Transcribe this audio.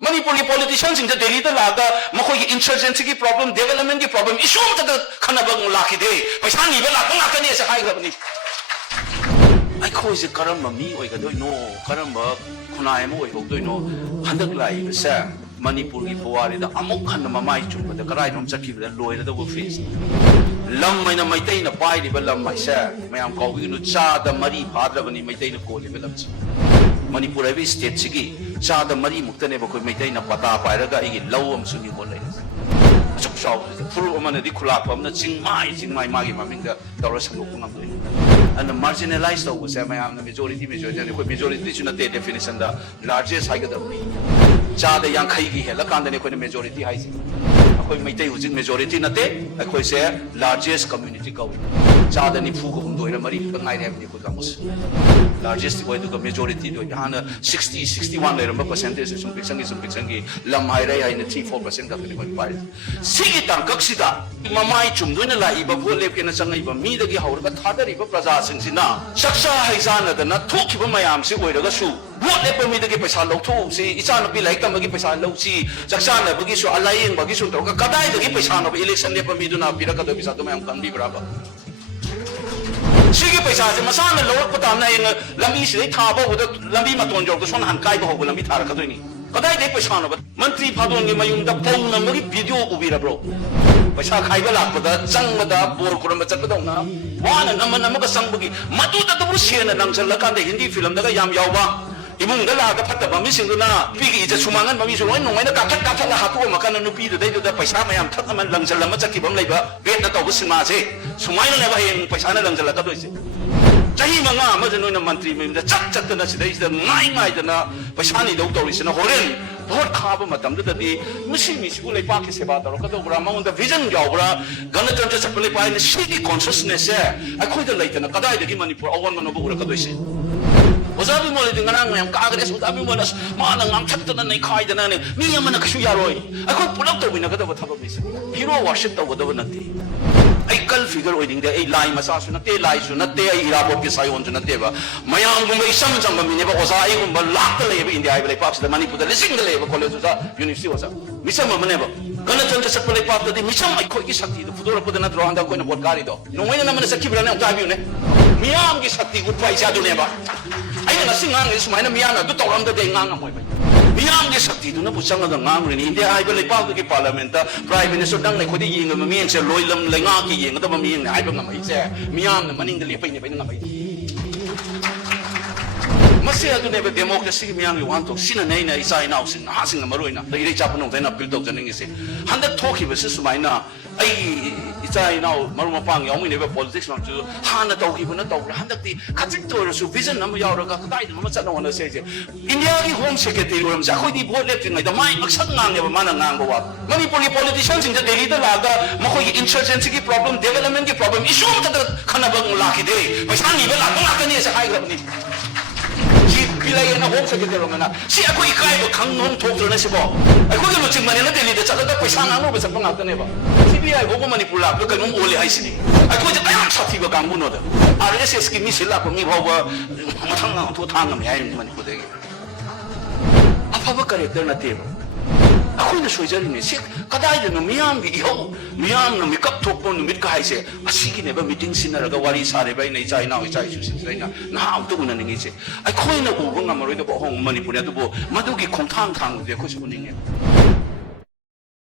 Manipuri politicians in the Delhi the Laga, Mako insurgency problem, development problem, issue to the Kanabang Laki Day, Pashani Velakani is a high company. I call it Karamba me, or do no, Karamba, Kunaimo, do no, 100 live, sir. Manipuri Puari, the Amokan Mamaichu, but the Karaidum Saki, the lawyer that will face. Lam and maintain a body develop myself. May I'm going to Cha the Marie Padra when he maintain a co develops. Manipur state Sigi, Cha the Marie Muktanebo could maintain a Pata Piraga in Lowam Sunni College. So, full woman of the Kulapam, not sing my Magi Maminga, Doris and the marginalized over Sam, the majority, majority should not take definition the largest higher than Cha the young Kaigi, Helakan, the majority high. Majority majority na te ako say largest community ko sa da ni fugo kung doon mari pangay na ko kamos largest ko ito majority do hana 61 le ramba percentage sum piksangi lamai rai ai na 3-4% ka ni ko pai sige tang kaksida mamai chum do na la iba bo lep ke na sangai ba mi dagi haur ka thadari ba praja sing sina saksa haizana da na thoki ba mayam si oi daga su What if we get a salo too? See, it's on a be like them, give a salo, see, Jacksana, Bagisu, Alain, Bagisu, Kadai, the Gipisan of election, never me do not be like a Bisatomam can be brava. She gives us a Masana, Lord Patana in Lamish, Tabo with the Lamima Tonjo, the son and Kaibo, Lamita Kaduni. Kadai de Pisano, but Mantri Padon, Mayum, the Pong, and Mari video Ubira bro. Pasa Kaibala, but the Sangada, Borkuramacadona, one and Namanamaka Sambugi, Matuta the Russian and Angelakan, the Hindi film, the Yam Yawa. Imong dala ka pata ba mising na pigi ija sumangan ba miso no may nakakata la hapo makana no pido dai da paisa mayam that naman lang sala mataki bam laiba bet na to gusin ma se sumay na ba hin paisa na lang sala ka to ise jahi mga majano na mantri me da chat na sidai da mai da paisa ni do to ise na horen बहुत खाब मतम ददी मिसी मिसी को लेपा के सेवा तरो कदो बरा माउंड द विजन जावरा गणतंत्र सपले पाइ ने सिटी कॉन्शियसनेस है अखोय द लाइतना कदाय दगी मणिपुर अवन मनबो उरा कदोइसे ओजाबी मोले दिन ngang मैम कागरेस ओजाबी मोलस माना ngam thattana nei khaidana ne mi amana kashu yaroi अखोय पुलक तो बिना कदो थबो बिसे हीरो वर्शिप तो गदो नथि ai kal figure oiding de ai lai masa su na te lai su na te ai irapot ke sai on su na te ba mayang gum ai sam sam mi ne ba osa ai gum ba lak le ba india ai ba pap da manipur da lising le ba college sa university osa misam ma ne ba kana chan cha sakle pap da misam ai khoi ki sakti do fudor ko na dro handa ko na bot kari do no mai na man sakki bra ne ta bi ne miyam ki sakti gut pai sa do ne ba ai na singang is mai na miyam na do tawram da de ngang amoi ba Miyam ke sakti tu na pusang agang ngang rin India ay balay pa ke parlamenta Prime Minister dang na kodi ying mamiyang sa loylam lay nga ki ying ito mamiyang na ay bang ngamay sa miyam na maning dalipay na ngamay Masaya tu nebe democracy miyang yuwan to sinanay na isa inaw sin hasing na maroy na dahil chapo nung tayo na build up dyan ng isi handak talkie ba sa sumay na ay isa inaw marumapang yaw mo nebe politics mam tu hana talkie ba na talkie handak di katik to so vision na mo yaw ka katay na mamatsa na wala sa isi India ki home secretary uram sa ako'y di po left ngay damay magsat ngang niya ba manang ngang bawa Manipuri politicians in the Delhi the laga mako'y insurgency ki problem development ki problem issue mo tayo kanabang laki day paisang iba lang laki niya sa kaya ni Pilay na home secretary na si ako ikay ba kang nung talk na si bo ako yung lutsing manila Delhi da tsaka da paisa nga mo ba sa pangatan ba CBI ko manipula ko kanong uli ay sini ako yung ayang sa tiba kang muno da RSS ki mi sila ko mi bawa matang nga to tanga mi ay manipula apa ba character na tiba ako na soyjari ne si kaday da no miyam gi iho miyam na mikap thok po numit ka haise asigi ne ba meeting sinaraga wari sare ba nei chai na su sin na auto na ningi se ai khoi na ubang amaroi da bo hong manipur ya to bo madu gi khongthang thang de ko su ningi